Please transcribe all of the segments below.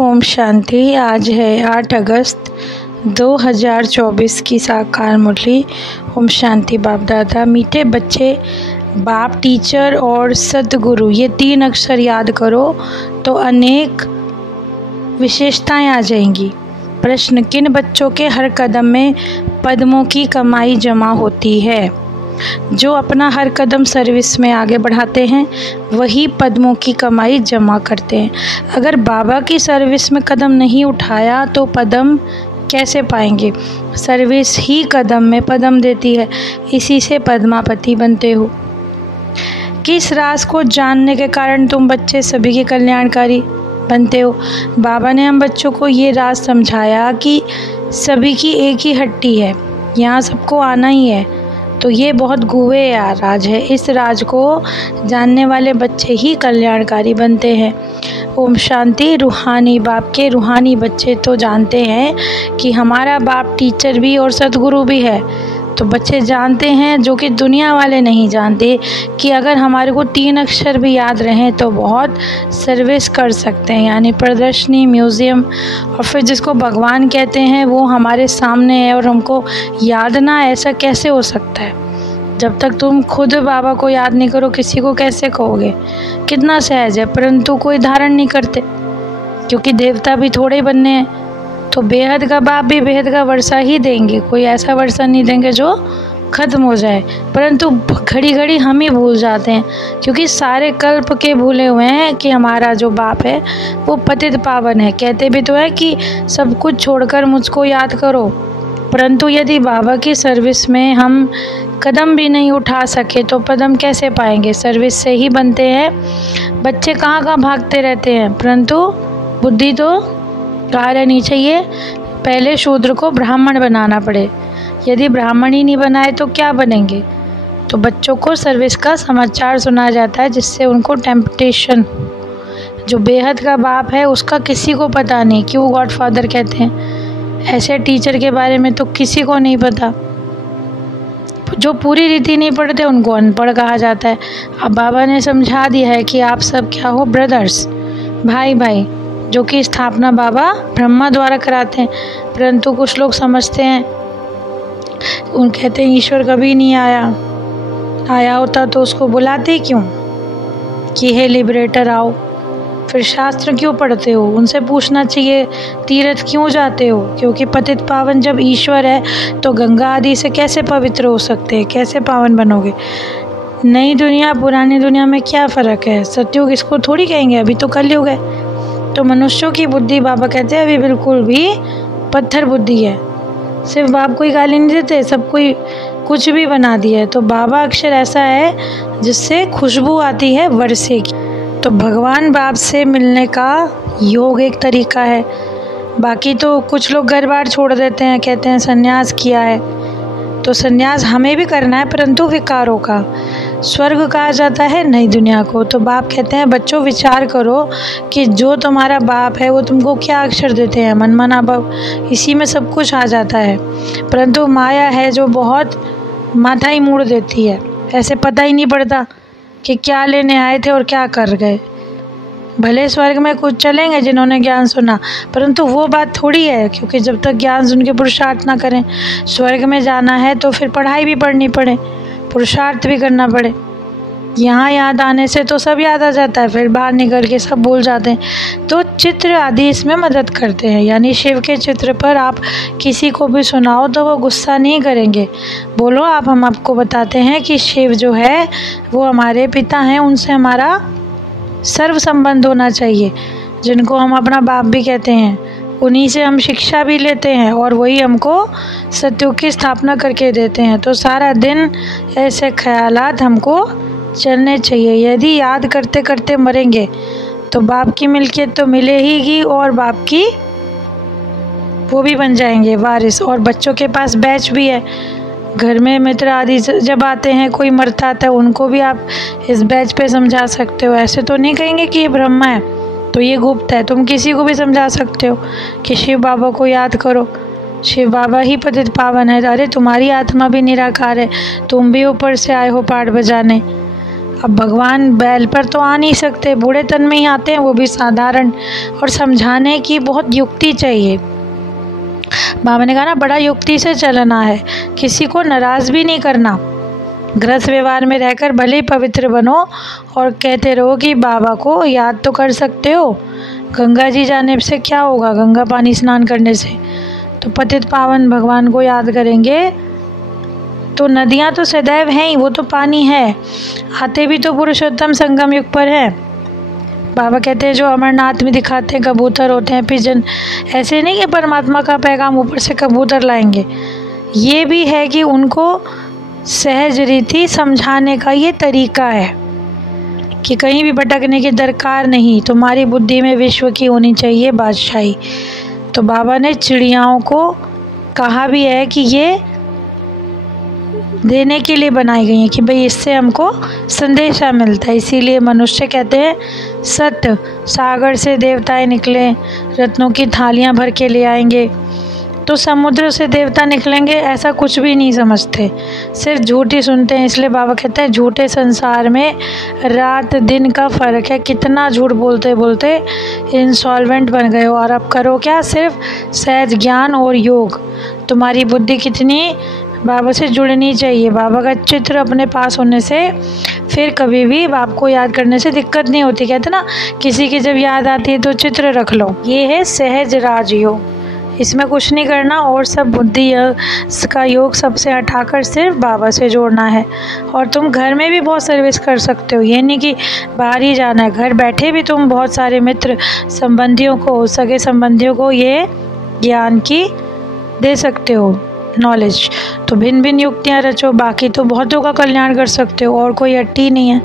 ओम शांति। आज है 8 अगस्त 2024 की साकार मुरली। ओम शांति। बाप दादा, मीठे बच्चे, बाप, टीचर और सतगुरु, ये 3 अक्षर याद करो तो अनेक विशेषताएं आ जाएंगी। प्रश्न: किन बच्चों के हर कदम में पद्मों की कमाई जमा होती है? जो अपना हर कदम सर्विस में आगे बढ़ाते हैं वही पद्मों की कमाई जमा करते हैं। अगर बाबा की सर्विस में कदम नहीं उठाया तो पद्म कैसे पाएंगे? सर्विस ही कदम में पद्म देती है, इसी से पद्मापति बनते हो। किस राज को जानने के कारण तुम बच्चे सभी के कल्याणकारी बनते हो? बाबा ने हम बच्चों को ये राज समझाया कि सभी की एक ही हट्टी है, यहाँ सबको आना ही है। तो ये बहुत गुवे राज है। इस राज को जानने वाले बच्चे ही कल्याणकारी बनते हैं। ओम शांति। रूहानी बाप के रूहानी बच्चे तो जानते हैं कि हमारा बाप टीचर भी और सतगुरु भी है। तो बच्चे जानते हैं, जो कि दुनिया वाले नहीं जानते, कि अगर हमारे को 3 अक्षर भी याद रहें तो बहुत सर्विस कर सकते हैं। यानी प्रदर्शनी, म्यूज़ियम और फिर जिसको भगवान कहते हैं वो हमारे सामने है और हमको याद ना, ऐसा कैसे हो सकता है? जब तक तुम खुद बाबा को याद नहीं करो, किसी को कैसे कहोगे? कितना सहज है, परंतु कोई धारण नहीं करते, क्योंकि देवता भी थोड़े ही बनने हैं। तो बेहद का बाप भी बेहद का वर्षा ही देंगे, कोई ऐसा वर्षा नहीं देंगे जो ख़त्म हो जाए। परंतु घड़ी घड़ी हम ही भूल जाते हैं, क्योंकि सारे कल्प के भूले हुए हैं कि हमारा जो बाप है वो पतित पावन है। कहते भी तो है कि सब कुछ छोड़कर मुझको याद करो, परंतु यदि बाबा की सर्विस में हम कदम भी नहीं उठा सके तो पदम कैसे पाएंगे? सर्विस से ही बनते हैं। बच्चे कहाँ कहाँ भागते रहते हैं, परंतु बुद्धि तो कहाँ रहनी चाहिए? पहले शूद्र को ब्राह्मण बनाना पड़े। यदि ब्राह्मण ही नहीं बनाए तो क्या बनेंगे? तो बच्चों को सर्विस का समाचार सुनाया जाता है, जिससे उनको टेम्पटेशन, जो बेहद का बाप है उसका किसी को पता नहीं। क्यों गॉडफादर कहते हैं? ऐसे टीचर के बारे में तो किसी को नहीं पता। जो पूरी रीति नहीं पढ़ते उनको अनपढ़ कहा जाता है। अब बाबा ने समझा दिया है कि आप सब क्या हो? ब्रदर्स, भाई भाई, जो कि स्थापना बाबा ब्रह्मा द्वारा कराते हैं। परंतु कुछ लोग समझते हैं, उन कहते हैं ईश्वर कभी नहीं आया होता तो उसको बुलाते क्यों कि हे लिबरेटर आओ? फिर शास्त्र क्यों पढ़ते हो? उनसे पूछना चाहिए तीर्थ क्यों जाते हो? क्योंकि पतित पावन जब ईश्वर है तो गंगा आदि से कैसे पवित्र हो सकते हैं? कैसे पावन बनोगे? नई दुनिया पुरानी दुनिया में क्या फ़र्क है? सतयुग इसको थोड़ी कहेंगे, अभी तो कलयुग है। तो मनुष्यों की बुद्धि बाबा कहते हैं अभी बिल्कुल भी पत्थर बुद्धि है। सिर्फ बाप कोई गाली नहीं देते, सब कोई कुछ भी बना दिया है। तो बाबा अक्षर ऐसा है जिससे खुशबू आती है वर्षे की। तो भगवान बाप से मिलने का योग एक तरीका है। बाकी तो कुछ लोग घर बार छोड़ देते हैं, कहते हैं संन्यास किया है। तो संन्यास हमें भी करना है, परंतु विकारों का। स्वर्ग कहा जाता है नई दुनिया को। तो बाप कहते हैं बच्चों विचार करो कि जो तुम्हारा बाप है वो तुमको क्या अक्षर देते हैं? मनमाना भाव, इसी में सब कुछ आ जाता है। परंतु माया है जो बहुत माथा ही मोड़ देती है, ऐसे पता ही नहीं पड़ता कि क्या लेने आए थे और क्या कर गए। भले स्वर्ग में कुछ चलेंगे जिन्होंने ज्ञान सुना, परंतु वो बात थोड़ी है, क्योंकि जब तक ज्ञान सुन के पुरुषार्थ ना करें। स्वर्ग में जाना है तो फिर पढ़ाई भी पढ़नी पड़े, पुरुषार्थ भी करना पड़े। यहाँ याद आने से तो सब याद आ जाता है, फिर बाहर निकल के सब भूल जाते हैं। तो चित्र आदि इसमें मदद करते हैं। यानी शिव के चित्र पर आप किसी को भी सुनाओ तो वो गुस्सा नहीं करेंगे। बोलो आप, हम आपको बताते हैं कि शिव जो है वो हमारे पिता हैं, उनसे हमारा सर्व संबंध होना चाहिए, जिनको हम अपना बाप भी कहते हैं। उन्हीं से हम शिक्षा भी लेते हैं और वही हमको सत्युग की स्थापना करके देते हैं। तो सारा दिन ऐसे ख्यालात हमको चलने चाहिए। यदि याद करते करते मरेंगे तो बाप की मिल्कियत तो मिले ही, और बाप की वो भी बन जाएंगे वारिस। और बच्चों के पास बैच भी है, घर में मित्र आदि जब आते हैं, कोई मरता आता है, उनको भी आप इस बैच पे समझा सकते हो। ऐसे तो नहीं कहेंगे कि ये ब्रह्मा है तो ये गुप्त है। तुम किसी को भी समझा सकते हो कि शिव बाबा को याद करो, शिव बाबा ही पतित पावन है। अरे तुम्हारी आत्मा भी निराकार है, तुम भी ऊपर से आए हो पाठ बजाने। अब भगवान बैल पर तो आ नहीं सकते, बूढ़े तन में ही आते हैं, वो भी साधारण, और समझाने की बहुत युक्ति चाहिए। बाबा ने कहा ना, बड़ा युक्ति से चलना है, किसी को नाराज़ भी नहीं करना। गृहस्थ व्यवहार में रहकर भले ही पवित्र बनो और कहते रहो कि बाबा को याद तो कर सकते हो। गंगा जी जाने से क्या होगा, गंगा पानी स्नान करने से? तो पतित पावन भगवान को याद करेंगे तो नदियाँ तो सदैव हैं ही, वो तो पानी है, आते भी तो पुरुषोत्तम संगम युग पर है। बाबा कहते हैं जो अमरनाथ में दिखाते हैं कबूतर होते हैं, पिजन, ऐसे नहीं कि परमात्मा का पैगाम ऊपर से कबूतर लाएंगे। ये भी है कि उनको सहज रीति समझाने का ये तरीका है कि कहीं भी भटकने की दरकार नहीं, तुम्हारी बुद्धि में विश्व की होनी चाहिए बादशाही। तो बाबा ने चिड़ियाओं को कहा भी है कि ये देने के लिए बनाई गई हैं कि भाई इससे हमको संदेशा मिलता है। इसीलिए मनुष्य कहते हैं सत्य, सागर से देवताएं निकले, रत्नों की थालियां भर के ले आएंगे, तो समुद्र से देवता निकलेंगे ऐसा कुछ भी नहीं समझते, सिर्फ झूठ ही सुनते हैं। इसलिए बाबा कहते हैं झूठे संसार में रात दिन का फ़र्क है, कितना झूठ बोलते बोलते इंसॉल्वेंट बन गए हो, और अब करो क्या, सिर्फ सहज ज्ञान और योग। तुम्हारी बुद्धि कितनी बाबा से जुड़नी चाहिए। बाबा का चित्र अपने पास होने से फिर कभी भी बाप को याद करने से दिक्कत नहीं होती। कहते ना, किसी की जब याद आती है तो चित्र रख लो। ये है सहज राजयोग, इसमें कुछ नहीं करना, और सब बुद्धि का योग सबसे हटाकर सिर्फ बाबा से जोड़ना है। और तुम घर में भी बहुत सर्विस कर सकते हो, ये नहीं कि बाहर ही जाना है, घर बैठे भी तुम बहुत सारे मित्र संबंधियों को, सगे संबंधियों को ये ज्ञान की दे सकते हो, नॉलेज। तो भिन्न भिन्न युक्तियाँ रचो, बाकी तो बहुतों का कल्याण कर सकते हो, और कोई अट्टी नहीं है।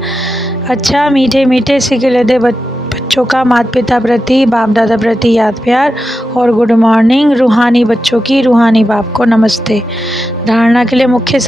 अच्छा, मीठे मीठे सिके दे बच्चों का माता पिता प्रति, बाप दादा प्रति याद प्यार, और गुड मॉर्निंग। रूहानी बच्चों की रूहानी बाप को नमस्ते। धारणा के लिए मुख्य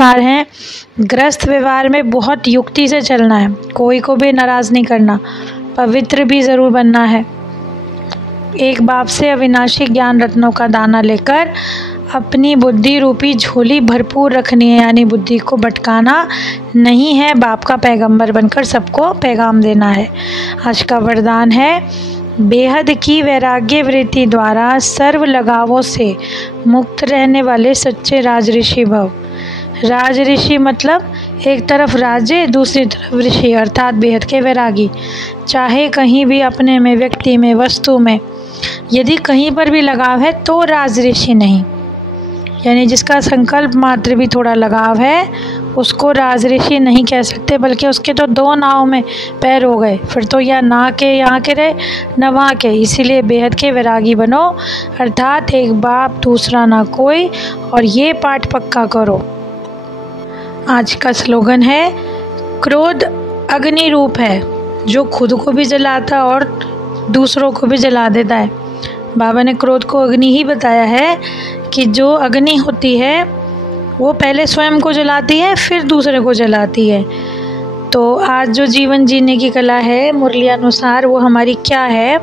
हैं, गृहस्थ व्यवहार में बहुत युक्ति से चलना है, कोई को भी नाराज़ नहीं करना, पवित्र भी ज़रूर बनना है। एक बाप से अविनाशी ज्ञान रत्नों का दाना लेकर अपनी बुद्धि रूपी झोली भरपूर रखनी है, यानी बुद्धि को भटकाना नहीं है, बाप का पैगंबर बनकर सबको पैगाम देना है। आज का वरदान है, बेहद की वैराग्य वृत्ति द्वारा सर्व लगावों से मुक्त रहने वाले सच्चे राजऋषि भव। राजऋषि मतलब एक तरफ राजे, दूसरी तरफ ऋषि, अर्थात बेहद के वैरागी। चाहे कहीं भी अपने में, व्यक्ति में, वस्तु में, यदि कहीं पर भी लगाव है तो राजऋषि नहीं, यानी जिसका संकल्प मात्र भी थोड़ा लगाव है उसको राजऋषि नहीं कह सकते, बल्कि उसके तो दो नाव में पैर हो गए, फिर तो या ना के यहाँ के रहे न वहाँ के। इसीलिए बेहद के वैरागी बनो, अर्थात एक बाप दूसरा ना कोई, और ये पाठ पक्का करो। आज का स्लोगन है, क्रोध अग्नि रूप है जो खुद को भी जलाता और दूसरों को भी जला देता है। बाबा ने क्रोध को अग्नि ही बताया है कि जो अग्नि होती है वो पहले स्वयं को जलाती है, फिर दूसरे को जलाती है। तो आज जो जीवन जीने की कला है मुरली अनुसार, वो हमारी क्या है?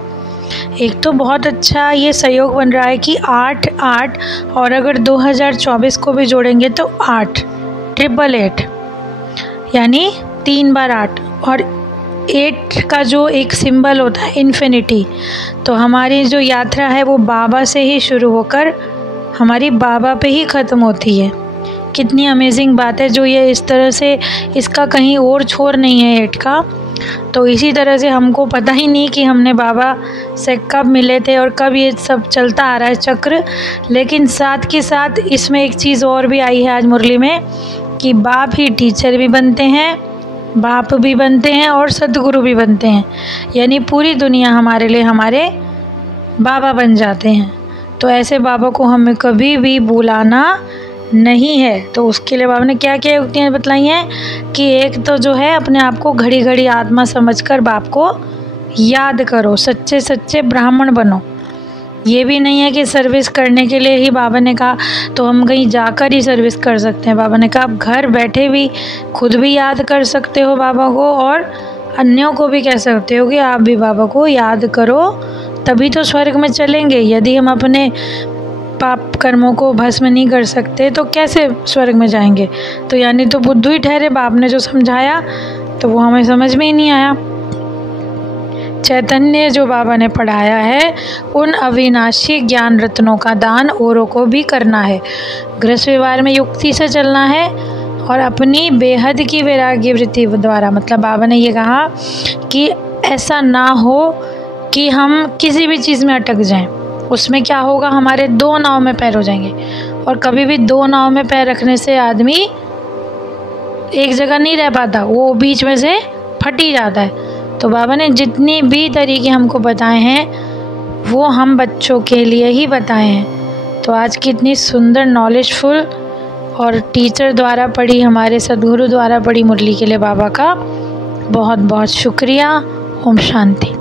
एक तो बहुत अच्छा ये सहयोग बन रहा है कि 8-8, और अगर 2024 को भी जोड़ेंगे तो 8, 888, यानी 3 बार 8, और 8 का जो एक सिंबल होता है इन्फिनिटी। तो हमारी जो यात्रा है वो बाबा से ही शुरू होकर हमारी बाबा पे ही ख़त्म होती है। कितनी अमेजिंग बात है जो ये इस तरह से, इसका कहीं और छोर नहीं है 8 का। तो इसी तरह से हमको पता ही नहीं कि हमने बाबा से कब मिले थे और कब ये सब चलता आ रहा है चक्र। लेकिन साथ के साथ इसमें एक चीज़ और भी आई है आज मुरली में, कि बाप ही टीचर भी बनते हैं, बाप भी बनते हैं और सद्गुरु भी बनते हैं, यानी पूरी दुनिया हमारे लिए हमारे बाबा बन जाते हैं। तो ऐसे बाबा को हमें कभी भी भुलाना नहीं है। तो उसके लिए बाबा ने क्या क्या युक्तियाँ बतलाई हैं कि एक तो जो है, अपने आप को घड़ी घड़ी आत्मा समझकर बाप को याद करो, सच्चे सच्चे ब्राह्मण बनो। ये भी नहीं है कि सर्विस करने के लिए ही बाबा ने कहा तो हम कहीं जाकर ही सर्विस कर सकते हैं। बाबा ने कहा आप घर बैठे भी खुद भी याद कर सकते हो बाबा को, और अन्यों को भी कह सकते हो कि आप भी बाबा को याद करो, तभी तो स्वर्ग में चलेंगे। यदि हम अपने पाप कर्मों को भस्म नहीं कर सकते तो कैसे स्वर्ग में जाएंगे? तो यानी तो बुद्धू ही ठहरे। बाप ने जो समझाया तो वो हमें समझ में ही नहीं आया। चैतन्य जो बाबा ने पढ़ाया है, उन अविनाशी ज्ञान रत्नों का दान औरों को भी करना है। गृहस्थ व्यवहार में युक्ति से चलना है और अपनी बेहद की वैराग्य वृत्ति द्वारा, मतलब बाबा ने ये कहा कि ऐसा ना हो कि हम किसी भी चीज़ में अटक जाएं। उसमें क्या होगा, हमारे 2 नाव में पैर हो जाएंगे, और कभी भी 2 नाव में पैर रखने से आदमी एक जगह नहीं रह पाता, वो बीच में से फट ही जाता है। तो बाबा ने जितनी भी तरीके हमको बताए हैं वो हम बच्चों के लिए ही बताए हैं। तो आज की इतनी सुंदर नॉलेजफुल और टीचर द्वारा पढ़ी, हमारे सद्गुरु द्वारा पढ़ी मुरली के लिए बाबा का बहुत बहुत शुक्रिया। ओम शांति।